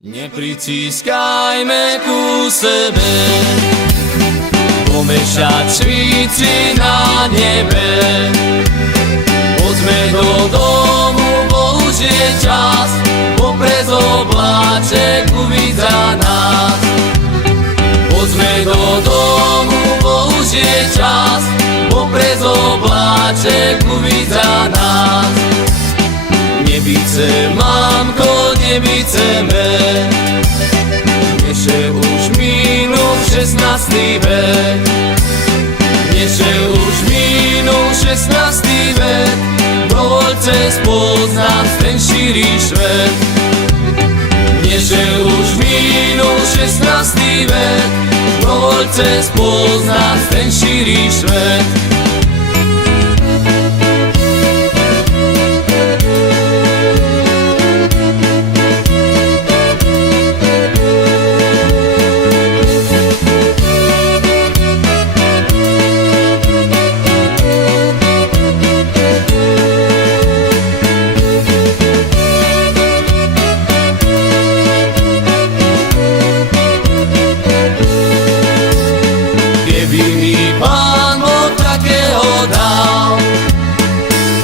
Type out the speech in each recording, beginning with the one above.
Nepritiskajme ku sebe, pomešať svíci na nebe. Poďme do domu, bo už je čas, poprez obláček uvidza nás. Poďme do domu, bo už je čas, poprez obláček uvidza nás. Nebice, mamko, nebiceme, neše už minul 16. vek. Neše už minul 16. vek, dovoľte spoznať ten širý svet. Neže už minul 16. vek, dovoľte spoznať ten širý svet.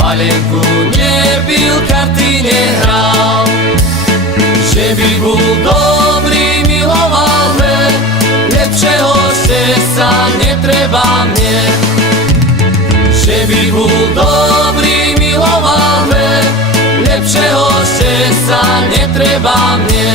Palenku nebil, karty nehral, že by bol dobrý, miloval me, lepšieho srdca netreba mne. Že by bol dobrý, miloval me, lepšieho srdca netreba mne.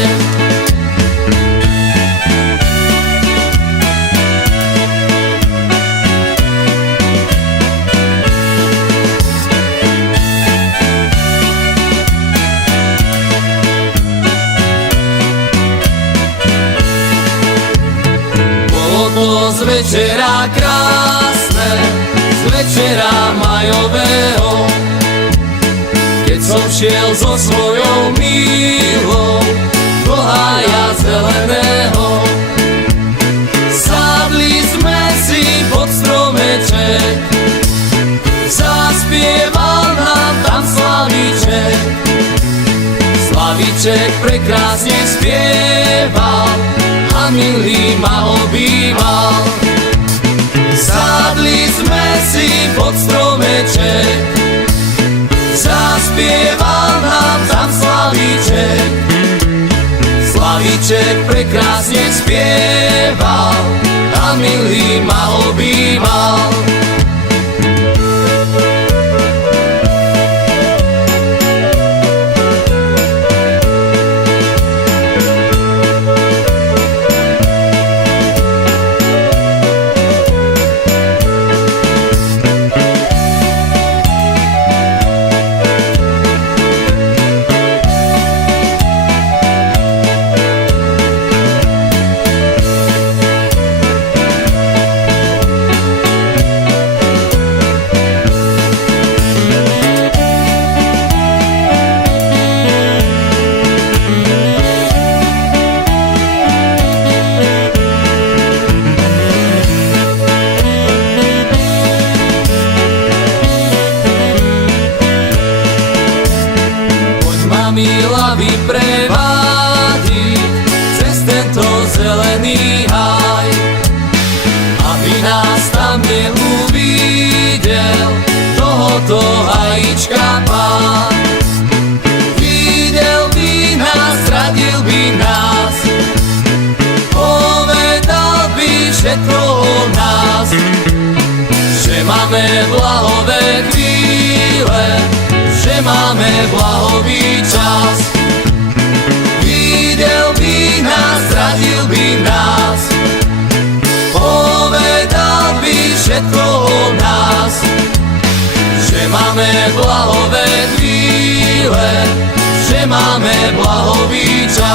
Z večera krásne, z večera majového, keď som šiel so svojou milou do hája zeleného. Sadli sme si pod stromeček, zaspieval nám tam Slavíček. Slavíček prekrásne spieval a milý ma objímal. Sadli sme si pod stromeček, zaspieval nám tam Slavíček. Slavíček prekrásne spieval a milý ma objímal. Mila vyprevadiť cez tento zelený haj, aby nás tam neuvidel tohoto hajíčka pán. Videl by nás, radil by nás, povedal by všetko o nás, že máme blahové chvíle, že máme blahový čas. Videl by nás, radil by nás, povedal by všetko o nás, že máme blahové chvíle, že máme blahový čas.